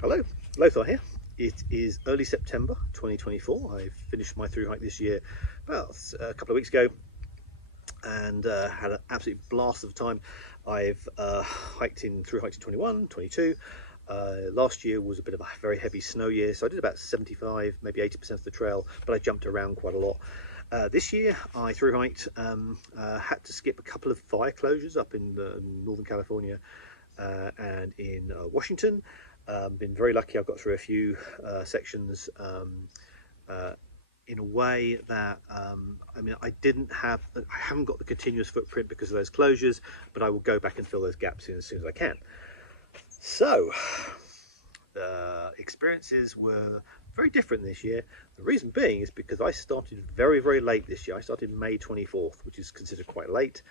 Hello, Lothar here. It is early September 2024. I finished my thru hike this year about a couple of weeks ago and had an absolute blast of time. I've hiked in 21, 22. Last year was a bit of a very heavy snow year, so I did about 75, maybe 80% of the trail, but I jumped around quite a lot. This year I thru hiked, had to skip a couple of fire closures up in Northern California and in Washington. Been very lucky. I've got through a few sections in a way that I haven't got the continuous footprint because of those closures, but I will go back and fill those gaps in as soon as I can. So experiences were very different this year. The reason being is because I started very late this year. I started May 24th, which is considered quite late.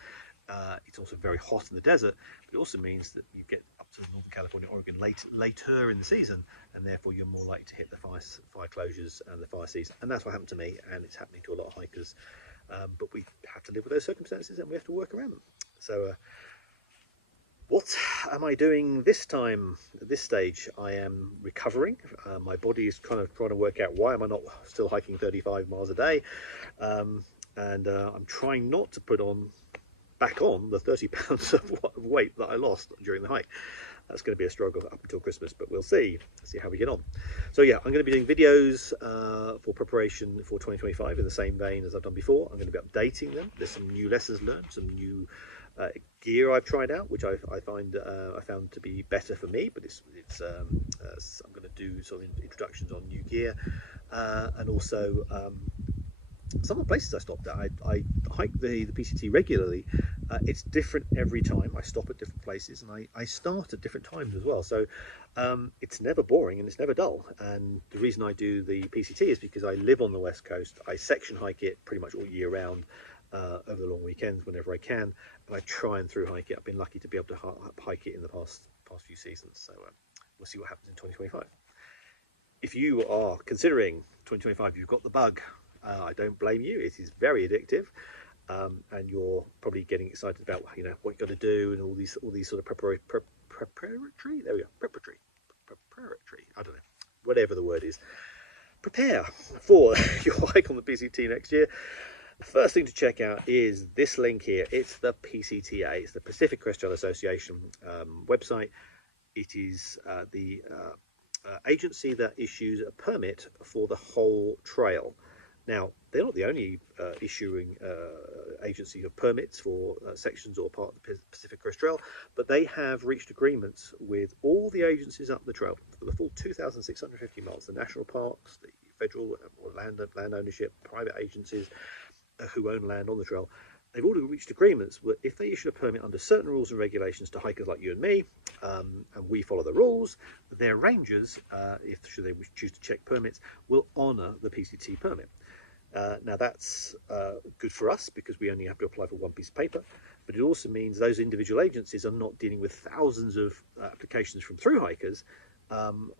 It's also very hot in the desert, but it also means that you get up to Northern California, Oregon later in the season, and therefore you're more likely to hit the fire closures and the fire season. And that's what happened to me, and it's happening to a lot of hikers. But we have to live with those circumstances, and we have to work around them. So what am I doing this time? At this stage, I am recovering. My body is kind of trying to work out why am I not still hiking 35 miles a day, and I'm trying not to put back on the 30 pounds of weight that I lost during the hike. That's going to be a struggle up until Christmas, but we'll see how we get on. So yeah, I'm going to be doing videos for preparation for 2025 in the same vein as I've done before. I'm going to be updating them. There's some new lessons learned, some new gear I've tried out, which I found to be better for me, but I'm going to do sort of introductions on new gear, and also some of the places I stopped at. I hike the PCT regularly. It's different every time. I stop at different places, and I start at different times as well. So it's never boring and it's never dull. And the reason I do the PCT is because I live on the West Coast. I section hike it pretty much all year round over the long weekends whenever I can, and I try and thru hike it. I've been lucky to be able to hike it in the past few seasons. So we'll see what happens in 2025. If you are considering 2025, you've got the bug. I don't blame you. It is very addictive, and you're probably getting excited about what you got to do and all these sort of preparatory. There we go. Preparatory. I don't know, whatever the word is. Prepare for your hike on the PCT next year. The first thing to check out is this link here. It's the PCTA. It's the Pacific Crest Trail Association website. It is the agency that issues a permit for the whole trail. Now, they're not the only issuing agency of permits for sections or part of the Pacific Crest Trail, but they have reached agreements with all the agencies up the trail for the full 2,650 miles, the national parks, the federal land ownership, private agencies who own land on the trail. They've already reached agreements where if they issue a permit under certain rules and regulations to hikers like you and me, and we follow the rules, their rangers, should they choose to check permits, will honour the PCT permit. Now that's good for us because we only have to apply for one piece of paper, but it also means those individual agencies are not dealing with thousands of applications from thru hikers,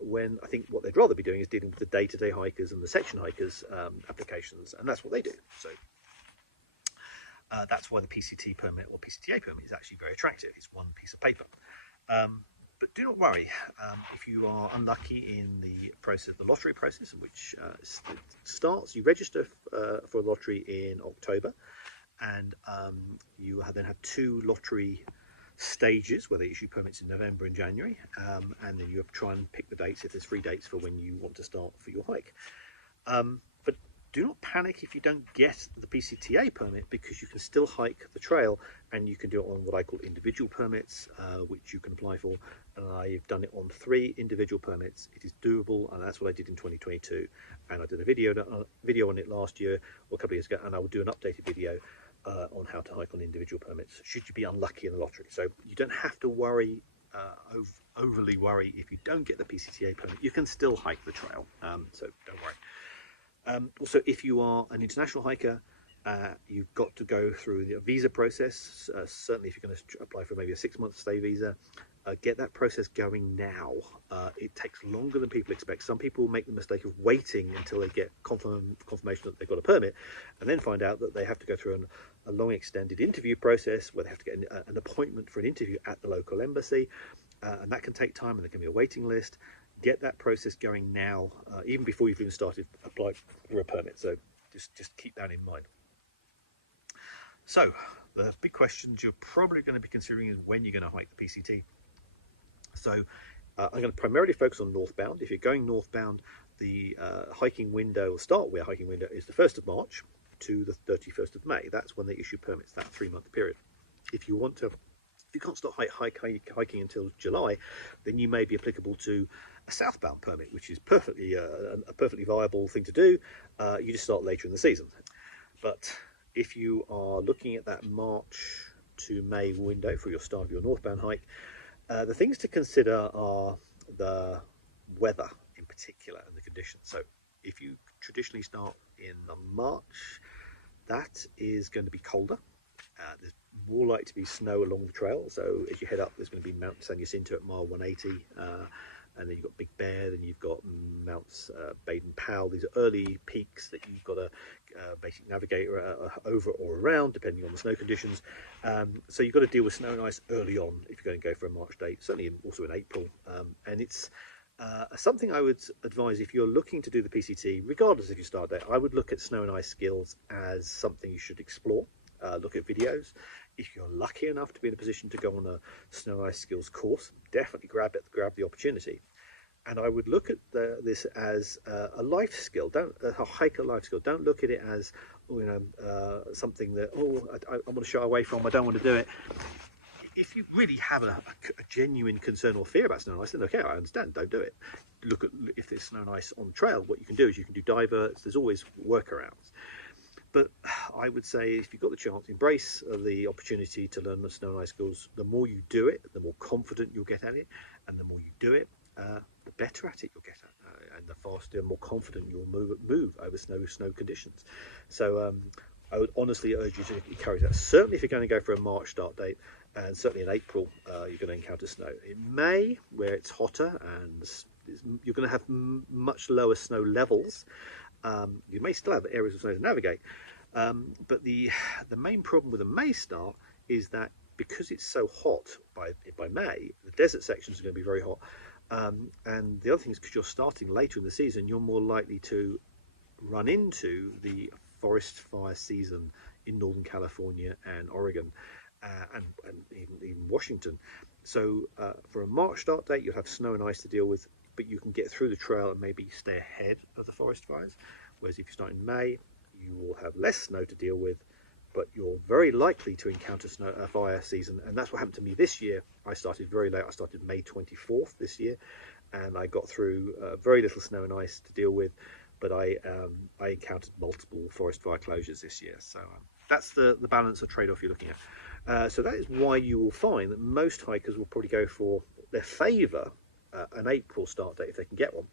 when I think what they'd rather be doing is dealing with the day-to-day hikers and the section hikers applications, and that's what they do. So that's why the PCT permit or PCTA permit is actually very attractive. It's one piece of paper. But do not worry if you are unlucky in the lottery process, which starts. You register for a lottery in October, and you then have two lottery stages where they issue permits in November and January, and then you have to try and pick the dates if there's 3 dates for when you want to start for your hike. But do not panic if you don't get the PCTA permit, because you can still hike the trail, and you can do it on what I call individual permits, which you can apply for. And I've done it on 3 individual permits. It is doable, and that's what I did in 2022. And I did a video on it last year or a couple of years ago, and I will do an updated video on how to hike on individual permits should you be unlucky in the lottery. So you don't have to worry, overly worry if you don't get the PCTA permit. You can still hike the trail, so don't worry. Also, if you are an international hiker, you've got to go through the visa process. Certainly if you're going to apply for maybe a 6-month stay visa, get that process going now. It takes longer than people expect. Some people make the mistake of waiting until they get confirmation that they've got a permit, and then find out that they have to go through a long extended interview process where they have to get an appointment for an interview at the local embassy, and that can take time, and there can be a waiting list. get that process going now, even before you've even started applying for a permit. So just keep that in mind. So the big questions you're probably going to be considering is when you're going to hike the PCT. So I'm going to primarily focus on northbound. If you're going northbound, the hiking window, or start where hiking window, is the 1st of March to the 31st of May. That's when they issue permits, that 3-month period. If you can't start hiking until July, then you may be applicable to a southbound permit, which is a perfectly viable thing to do. You just start later in the season. But if you are looking at that March to May window for your start of your northbound hike, the things to consider are the weather in particular and the conditions. So if you traditionally start in March, that is going to be colder. There's more likely to be snow along the trail. So as you head up, there's going to be Mount San Jacinto at mile 180, and then you've got Big Bear, then you've got Mounts Baden-Powell. These are early peaks that you've got to basically navigate over or around, depending on the snow conditions. So you've got to deal with snow and ice early on if you're going to go for a March date, certainly also in April. And it's something I would advise if you're looking to do the PCT, regardless of your start date. I would look at snow and ice skills as something you should explore. Look at videos. If you're lucky enough to be in a position to go on a snow and ice skills course, definitely grab the opportunity. And I would look at this as a life skill, a hiker life skill. Don't look at it as something that I want to shy away from. I don't want to do it. If you really have a genuine concern or fear about snow and ice, then okay, I understand. Don't do it. Look at if there's snow and ice on the trail. What you can do is you can do diverts. There's always workarounds. But I would say if you've got the chance, embrace the opportunity to learn the snow and ice skills. The more you do it, the more confident you'll get at it, and the more you do it, the better at it you'll get at, and the faster and more confident you'll move over snow conditions. So I would honestly urge you to encourage that. Certainly if you're going to go for a March start date, and certainly in April you're going to encounter snow. In May, where it's hotter and you're going to have much lower snow levels, you may still have areas of snow to navigate, but the main problem with a May start is that because it's so hot by May, the desert sections are going to be very hot, and the other thing is because you're starting later in the season, you're more likely to run into the forest fire season in Northern California and Oregon, and even Washington. So for a March start date, you'll have snow and ice to deal with, but you can get through the trail and maybe stay ahead of the forest fires. Whereas if you start in May, you will have less snow to deal with, but you're very likely to encounter fire season. And that's what happened to me this year. I started very late. I started May 24th this year, and I got through very little snow and ice to deal with, but I encountered multiple forest fire closures this year. So that's the balance of trade-off you're looking at. So that is why you will find that most hikers will probably go for their favour an April start date if they can get one,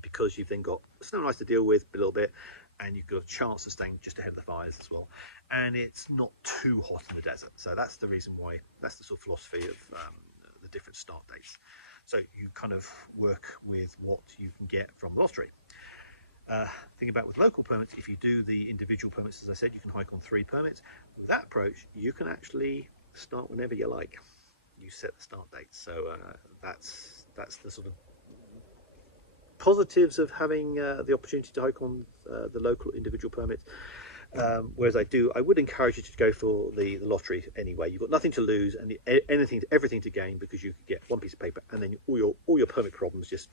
because you've then got snow and ice to deal with a little bit, and you've got a chance of staying just ahead of the fires as well, and it's not too hot in the desert. So that's the reason why, that's the sort of philosophy of the different start dates. So you kind of work with what you can get from the lottery. Think about with local permits, if you do the individual permits, as I said, you can hike on 3 permits. With that approach, you can actually start whenever you like. You set the start date. So that's the sort of positives of having the opportunity to hike on the local individual permits. Whereas I would encourage you to go for the lottery anyway. You've got nothing to lose and everything to gain, because you could get one piece of paper and then all your permit problems just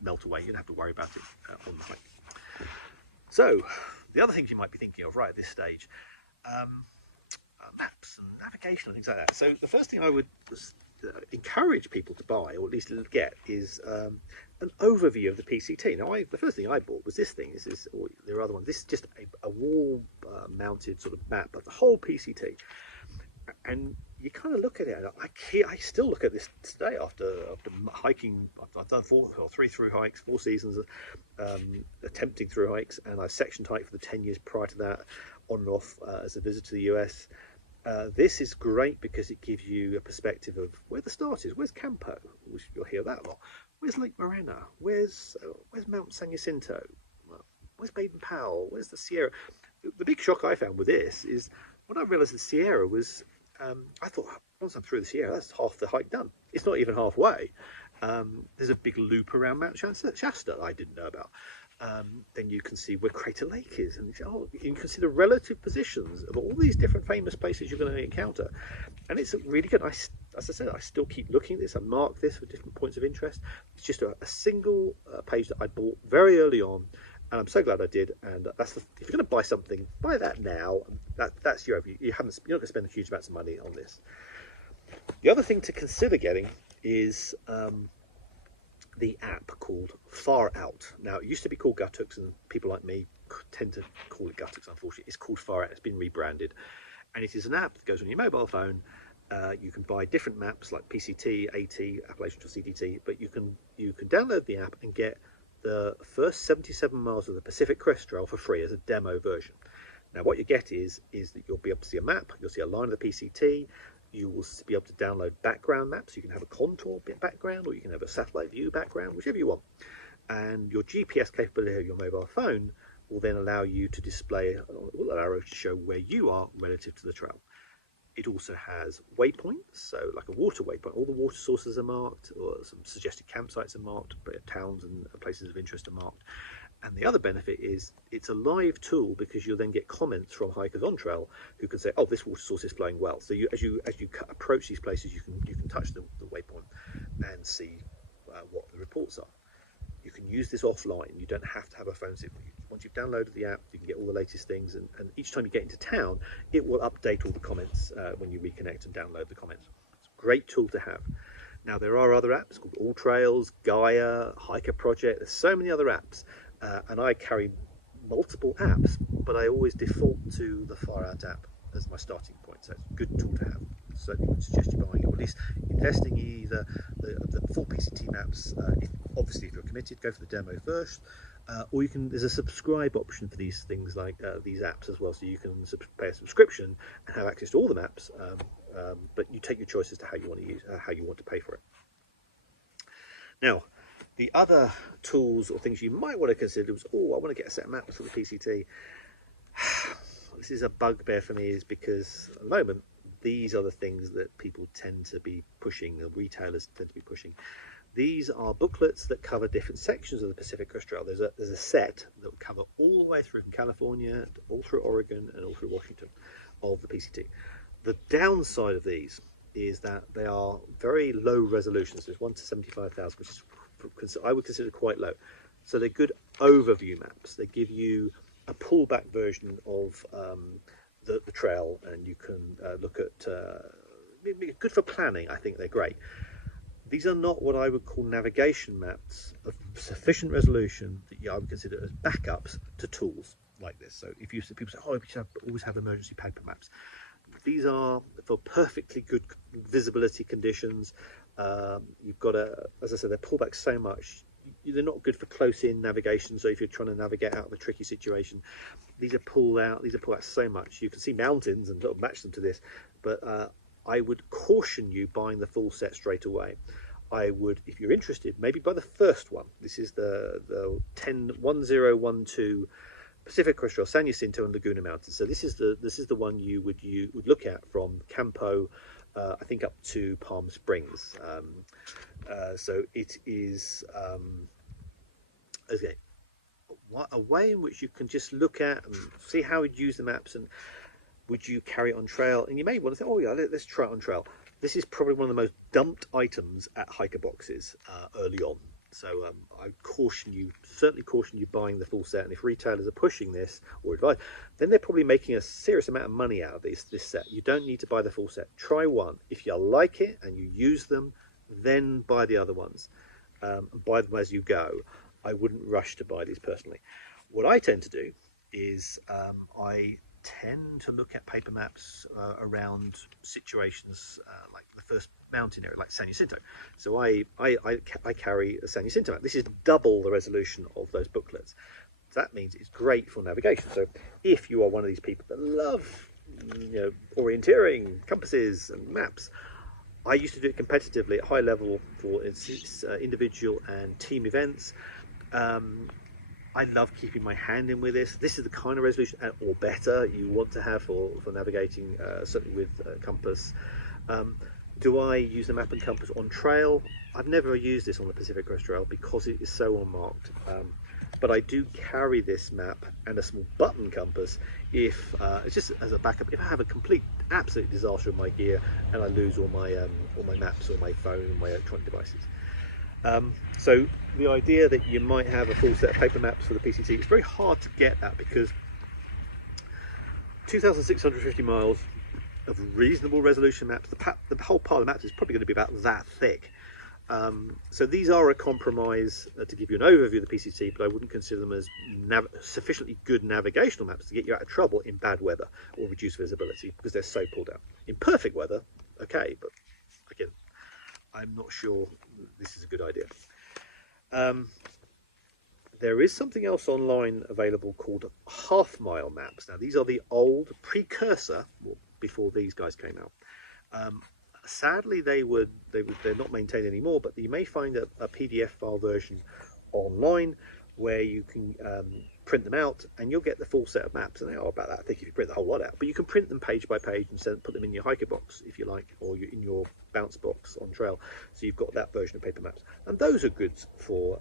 melt away. You don't have to worry about it on the hike. So the other things you might be thinking of right at this stage, maps and navigation and things like that. So the first thing I would encourage people to buy, or at least get, is an overview of the PCT. Now, the first thing I bought was this thing. Or there are other ones. This is just a wall-mounted sort of map of the whole PCT, and you kind of look at it. I still look at this today after hiking. I've done 3 through hikes, 4 seasons attempting through hikes, and I've sectioned hiked for the 10 years prior to that, on and off as a visitor to the US. This is great because it gives you a perspective of where the start is. Where's Campo? You'll hear that a lot. Where's Lake Morena? Where's Mount San Jacinto? Where's Baden-Powell? Where's the Sierra? The big shock I found with this is when I realised the Sierra was, I thought, once I'm through the Sierra, that's half the hike done. It's not even halfway. There's a big loop around Mount Shasta that I didn't know about. Then you can see where Crater Lake is, and you can see the relative positions of all these different famous places you're going to encounter, and it's really good. As I said, I still keep looking at this. I mark this for different points of interest. It's just a single page that I bought very early on, and I'm so glad I did. And if you're going to buy something, buy that now. That's you're not going to spend a huge amounts of money on this. The other thing to consider getting is the app called Far Out. Now, it used to be called Guttux, and people like me tend to call it Guttux, unfortunately. It's called Far Out. It's been rebranded. And it is an app that goes on your mobile phone. You can buy different maps like PCT, AT, Appalachian or CDT, but you can download the app and get the first 77 miles of the Pacific Crest Trail for free as a demo version. Now, what you get is that you'll be able to see a map, you'll see a line of the PCT, you will be able to download background maps. You can have a contour background, or you can have a satellite view background, whichever you want. And your GPS capability of your mobile phone will then allow you to display, will allow you to show where you are relative to the trail. It also has waypoints, so like a water waypoint. All the water sources are marked, or some suggested campsites are marked, but towns and places of interest are marked. And the other benefit is it's a live tool, because you'll then get comments from hikers on trail who can say, "Oh, this water source is flowing well." So as you approach these places, you can touch the waypoint and see what the reports are. You can use this offline. You don't have to have a phone SIM. Once you've downloaded the app, you can get all the latest things, and each time you get into town, it will update all the comments when you reconnect and download the comments. It's a great tool to have. Now, there are other apps called All Trails, Gaia, Hiker Project. There's so many other apps. And I carry multiple apps, but I always default to the Far Out app as my starting point. So it's a good tool to have. Certainly would suggest you buying it, or at least investing in either the full PCT maps. Obviously, if you're committed, go for the demo first. Or you can. There's a subscribe option for these things, like these apps as well. So you can pay a subscription and have access to all the maps. But you take your choice as to how you want to use, how you want to pay for it. Now, the other tools or things you might want to consider was, I want to get a set of maps for the PCT. This is a bugbear for me, is because at the moment, these are the things that people tend to be pushing, the retailers tend to be pushing. These are booklets that cover different sections of the Pacific Crest Trail. There's a set that will cover all the way through from California, all through Oregon, and all through Washington of the PCT. The downside of these is that they are very low resolutions. There's 1 to 75,000, which is I would consider quite low. So they're good overview maps. They give you a pullback version of the trail, and you can look at good for planning. I think they're great. These are not what I would call navigation maps of sufficient resolution that I would consider as backups to tools like this. So if people say, "Oh, we should always have emergency paper maps," these are for perfectly good visibility conditions. You've got as I said, they pull back so much. They're not good for close-in navigation. So if you're trying to navigate out of a tricky situation, these are pulled out so much. You can see mountains and match them to this, but I would caution you buying the full set straight away. I would, if you're interested, maybe buy the first one. This is the 1012 Pacific Crest Trail, San Jacinto and Laguna Mountains. So this is the one you would look at from Campo, I think, up to Palm Springs. So it is a way in which you can just look at and see how you'd use the maps, and would you carry it on trail. And you may want to think, "Oh yeah, let's try it on trail." This is probably one of the most dumped items at hiker boxes early on. So I certainly caution you buying the full set. And if retailers are pushing this or advice, then they're probably making a serious amount of money out of this set. You don't need to buy the full set. Try one. If you like it and you use them, then buy the other ones. Buy them as you go. I wouldn't rush to buy these personally. What I tend to do is I tend to look at paper maps around situations like the first mountain area, like San Jacinto. So I carry a San Jacinto map. This is double the resolution of those booklets. So that means it's great for navigation. So if you are one of these people that love, orienteering, compasses and maps, I used to do it competitively at high level for its individual and team events. I love keeping my hand in with this. This is the kind of resolution, or better, you want to have for navigating, certainly with compass. Do I use the map and compass on trail? I've never used this on the Pacific Crest Trail because it is so unmarked. But I do carry this map and a small button compass if it's just as a backup. If I have a complete, absolute disaster of my gear and I lose all my maps or my phone and my electronic devices. So the idea that you might have a full set of paper maps for the PCT, it's very hard to get that because 2,650 miles of reasonable resolution maps, the whole pile of maps is probably going to be about that thick. So these are a compromise to give you an overview of the PCT, but I wouldn't consider them as sufficiently good navigational maps to get you out of trouble in bad weather or reduced visibility because they're so pulled out. In perfect weather, okay, but again, I'm not sure this is a good idea. There is something else online available called half-mile maps. Now, these are the old precursor, well, before these guys came out. Sadly, they're not maintained anymore, but you may find a PDF file version online where you can print them out and you'll get the full set of maps, and they are about that thick if you print the whole lot out. But you can print them page by page and put them in your hiker box if you like, or in your bounce box on trail. So you've got that version of paper maps, and those are good for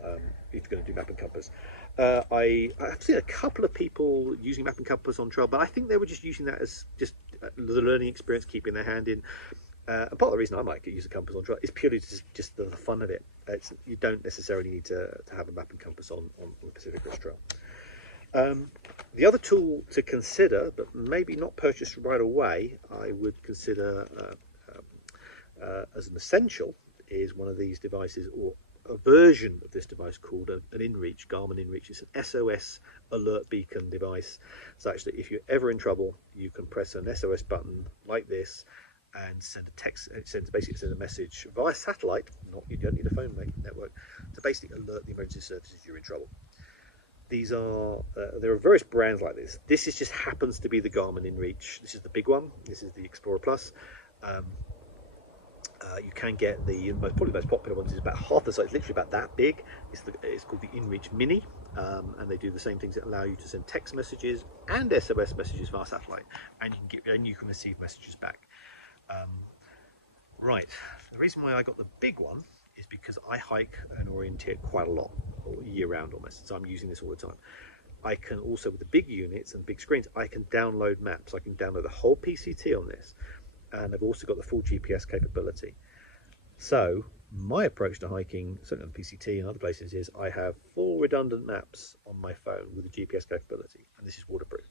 if you're going to do map and compass. I've seen a couple of people using map and compass on trail, but I think they were just using that as just the learning experience, keeping their hand in. And part of the reason I might use a compass on trail is purely just the fun of it. You don't necessarily need to have a map and compass on the Pacific Crest Trail. The other tool to consider, but maybe not purchase right away, I would consider as an essential, is one of these devices, or a version of this device called an InReach, Garmin InReach. It's an SOS alert beacon device. So actually, if you're ever in trouble, you can press an SOS button like this and send a text. It basically sends a message via satellite. You don't need a phone network to basically alert the emergency services you're in trouble. These are there are various brands like this. This just happens to be the Garmin InReach. This is the big one. This is the Explorer Plus. You can get probably the most popular ones is about half the size, literally about that big. It's called the InReach Mini, and they do the same things that allow you to send text messages and SOS messages via satellite, and you can receive messages back. Right. The reason why I got the big one is because I hike and orienteer quite a lot, year round almost. So I'm using this all the time. I can also, with the big units and big screens, I can download maps. I can download the whole PCT on this, and I've also got the full GPS capability. So my approach to hiking, certainly on the PCT and other places, is I have full redundant maps on my phone with the GPS capability, and this is waterproof.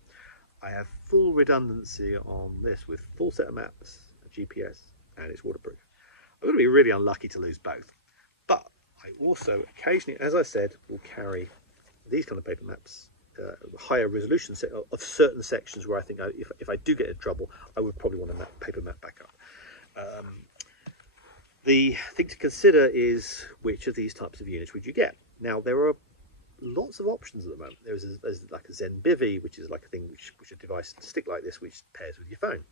I have full redundancy on this with full set of maps, GPS, and it's waterproof. I'm going to be really unlucky to lose both. But I also occasionally, as I said, will carry these kind of paper maps, higher resolution set of certain sections where I think if I do get in trouble, I would probably want a paper map backup. The thing to consider is which of these types of units would you get. Now, there are lots of options at the moment. There's like a ZenBivy, which is like a thing which a device stick like this, which pairs with your phone.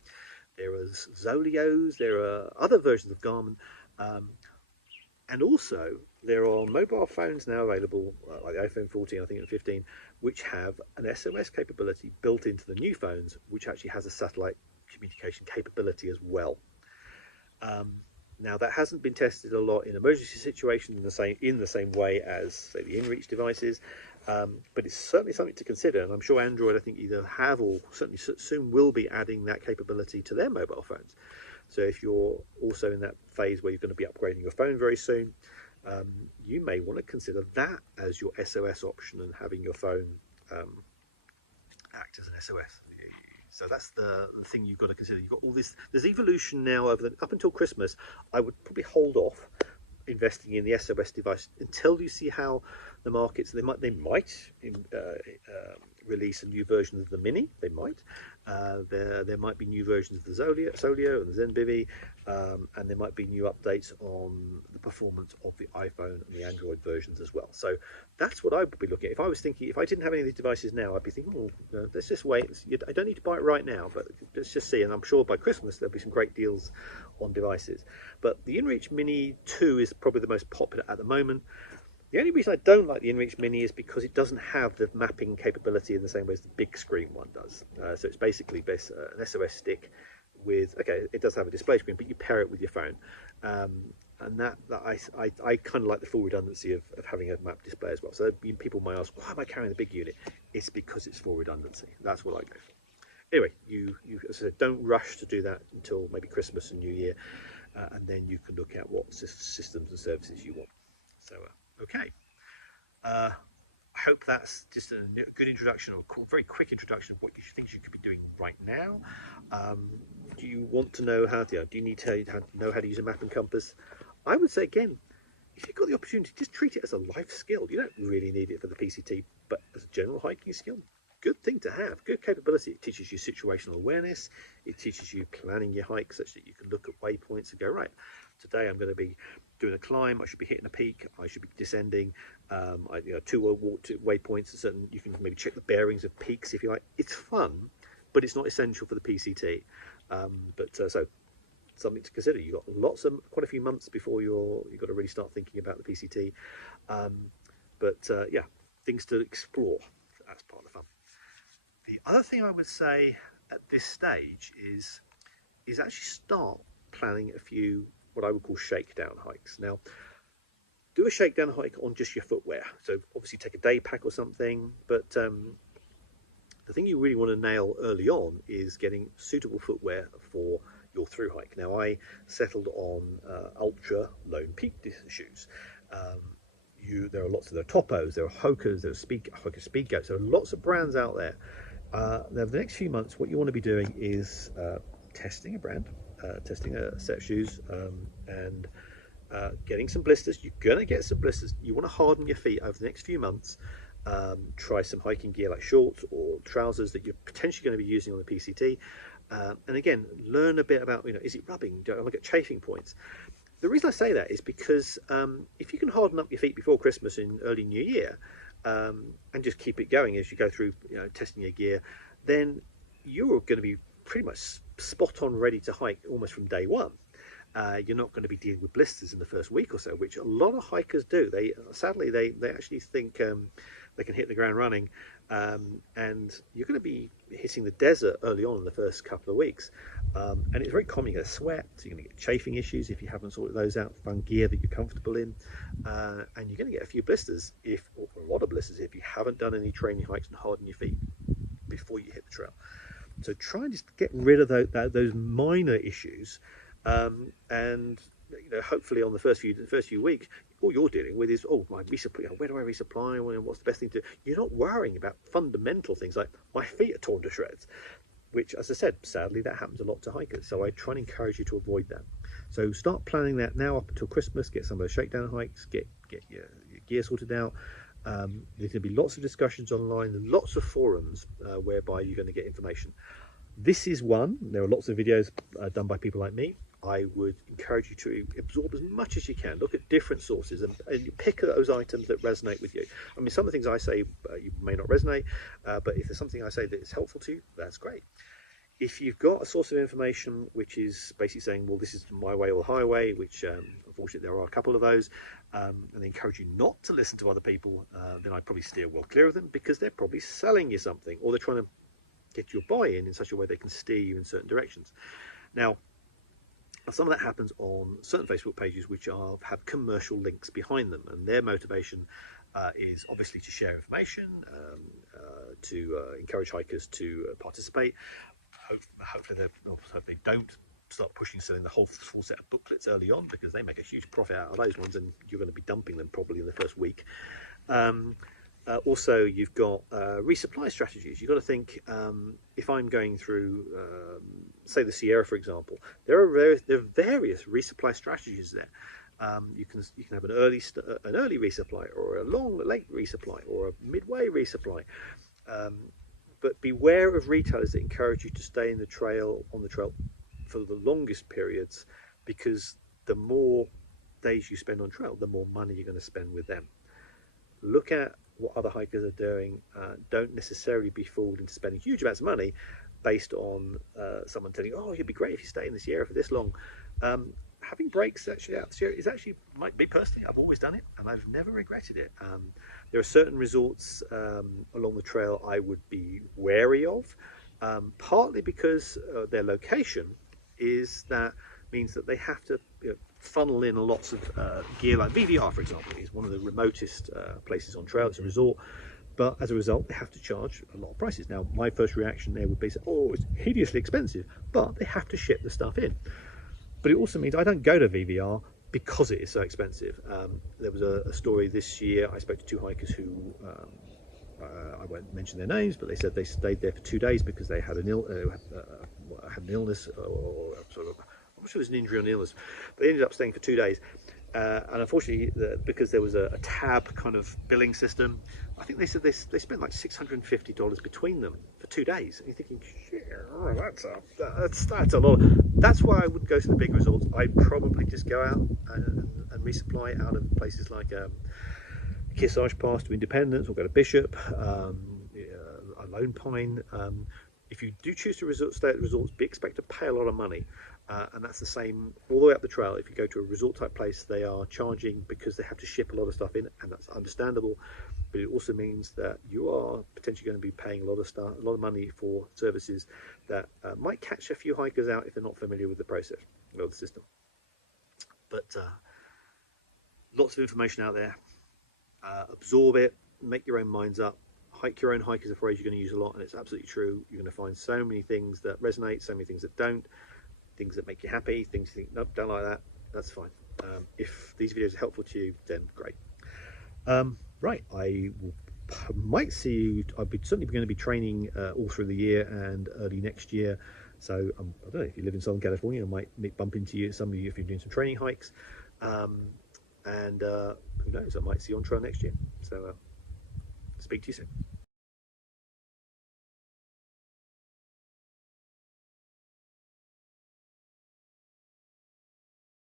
There are Zolios, there are other versions of Garmin, and also there are mobile phones now available, like the iPhone 14, I think, and 15, which have an SOS capability built into the new phones, which actually has a satellite communication capability as well. Now, that hasn't been tested a lot in emergency situations in the same way as, say, the InReach devices, but it's certainly something to consider, and I'm sure Android, I think, either have or certainly soon will be adding that capability to their mobile phones. So if you're also in that phase where you're going to be upgrading your phone very soon, you may want to consider that as your SOS option and having your phone act as an SOS. So that's the thing you've got to consider. You've got all this. There's evolution now up until Christmas. I would probably hold off investing in the SOS device until you see how the markets. They might release a new version of the Mini. They might. There might be new versions of the Zolio and the ZenBivy, and there might be new updates on the performance of the iPhone and the Android versions as well. So that's what I would be looking at. If I was thinking, if I didn't have any of these devices now, I'd be thinking, let's just wait. I don't need to buy it right now, but let's just see. And I'm sure by Christmas there'll be some great deals on devices. But the InReach Mini 2 is probably the most popular at the moment. The only reason I don't like the InReach Mini is because it doesn't have the mapping capability in the same way as the big screen one does. So it's basically an SOS stick with, okay, it does have a display screen, but you pair it with your phone. And I kind of like the full redundancy of having a map display as well. So people might ask, why am I carrying the big unit? It's because it's full redundancy. That's what I go for. Anyway, you as I said, don't rush to do that until maybe Christmas and New Year, and then you can look at what systems and services you want. So, okay. I hope that's just a good introduction, or a very quick introduction of what you think you could be doing right now. Do you want to know how to? Do you need to know how to use a map and compass? I would say again, if you've got the opportunity, just treat it as a life skill. You don't really need it for the PCT, but as a general hiking skill, good thing to have. Good capability. It teaches you situational awareness. It teaches you planning your hike such that you can look at waypoints and go, right, today I'm going to be doing a climb, I should be hitting a peak, I should be descending, two waypoints, and certain, you can maybe check the bearings of peaks if you like. It's fun, but it's not essential for the PCT. So something to consider. You've got quite a few months before you've got to really start thinking about the PCT. Yeah, things to explore. That's part of the fun. The other thing I would say at this stage is actually start planning a few what I would call shakedown hikes. Now, do a shakedown hike on just your footwear. So obviously take a day pack or something, but the thing you really want to nail early on is getting suitable footwear for your through hike. Now, I settled on ultra lone peak shoes. There are lots of Topos, there are Hokers, there are Hoka Speedgoats. There are lots of brands out there. Now, the next few months, what you want to be doing is testing a brand, testing a set of shoes, and getting some blisters. You're going to get some blisters. You want to harden your feet over the next few months. Try some hiking gear like shorts or trousers that you're potentially going to be using on the PCT. And again, learn a bit about, is it rubbing? Do I look at chafing points? The reason I say that is because if you can harden up your feet before Christmas and early New Year, and just keep it going as you go through, testing your gear, then you're going to be pretty much spot on ready to hike almost from day one. You're not going to be dealing with blisters in the first week or so, which a lot of hikers do. They actually think they can hit the ground running, and you're going to be hitting the desert early on in the first couple of weeks. And it's very common. You're going to sweat, so you're going to get chafing issues if you haven't sorted those out. Find gear that you're comfortable in, and you're going to get a few blisters, or a lot of blisters, if you haven't done any training hikes and harden your feet before you hit the trail. So try and just get rid of those minor issues, and hopefully on the first few weeks, all you're dealing with is, my resupply. Where do I resupply? What's the best thing to do? You're not worrying about fundamental things like my feet are torn to shreds, which, as I said, sadly that happens a lot to hikers. So I try and encourage you to avoid that. So start planning that now up until Christmas. Get some of those shakedown hikes. Get your gear sorted out. There's going to be lots of discussions online and lots of forums whereby you're going to get information. This is one. There are lots of videos done by people like me. I would encourage you to absorb as much as you can. Look at different sources and pick those items that resonate with you. I mean, some of the things I say you may not resonate, but if there's something I say that is helpful to you, that's great. If you've got a source of information which is basically saying, well, this is my way or the highway, which unfortunately there are a couple of those, and they encourage you not to listen to other people, then I'd probably steer well clear of them, because they're probably selling you something, or they're trying to get your buy-in such a way they can steer you in certain directions. Now, some of that happens on certain Facebook pages which have commercial links behind them, and their motivation is obviously to share information, to encourage hikers to participate. Hopefully they don't start selling the whole full set of booklets early on, because they make a huge profit out of those ones, and you're going to be dumping them probably in the first week. Also, you've got resupply strategies. You've got to think, if I'm going through, say, the Sierra, for example, there are various resupply strategies there. You can have an early resupply, or a late resupply, or a midway resupply. But beware of retailers that encourage you to stay on the trail for the longest periods, because the more days you spend on trail, the more money you're going to spend with them. Look at what other hikers are doing. Don't necessarily be fooled into spending huge amounts of money based on someone telling you, it'd be great if you stay in the Sierra for this long. Having breaks actually out the Sierra is actually, might be personally, I've always done it and I've never regretted it. There are certain resorts along the trail I would be wary of, partly because their location is that means that they have to funnel in lots of gear, like VVR, for example, is one of the remotest places on trail. It's a resort. But as a result, they have to charge a lot of prices. Now, my first reaction there would be, oh, it's hideously expensive, but they have to ship the stuff in. But it also means I don't go to VVR because it is so expensive. There was a story this year. I spoke to two hikers who, I won't mention their names, but they said they stayed there for 2 days because they had an illness, or sort of, I'm not sure it was an injury or an illness, but they ended up staying for 2 days. And unfortunately, because there was a tab kind of billing system, I think they said they spent like $650 between them for 2 days. And you're thinking, that's a lot. That's why I would go to the big resorts. I'd probably just go out and resupply out of places like Kearsarge Pass to Independence, or go to Bishop, Lone Pine. If you do choose to stay at resorts, be expect to pay a lot of money. And that's the same all the way up the trail. If you go to a resort type place, they are charging because they have to ship a lot of stuff in, and that's understandable. But it also means that you are potentially going to be paying a lot of money for services that might catch a few hikers out if they're not familiar with the process or the system. But lots of information out there. Absorb it, make your own minds up. Hike your own hike is a phrase you're going to use a lot, and it's absolutely true. You're going to find so many things that resonate, so many things that don't. Things that make you happy, things you think, nope, don't like that, that's fine. If these videos are helpful to you, then great. Right, might see you, I'm certainly going to be training all through the year and early next year. So I don't know, if you live in Southern California, I might bump into some of you if you're doing some training hikes. And who knows, I might see you on trail next year. So speak to you soon.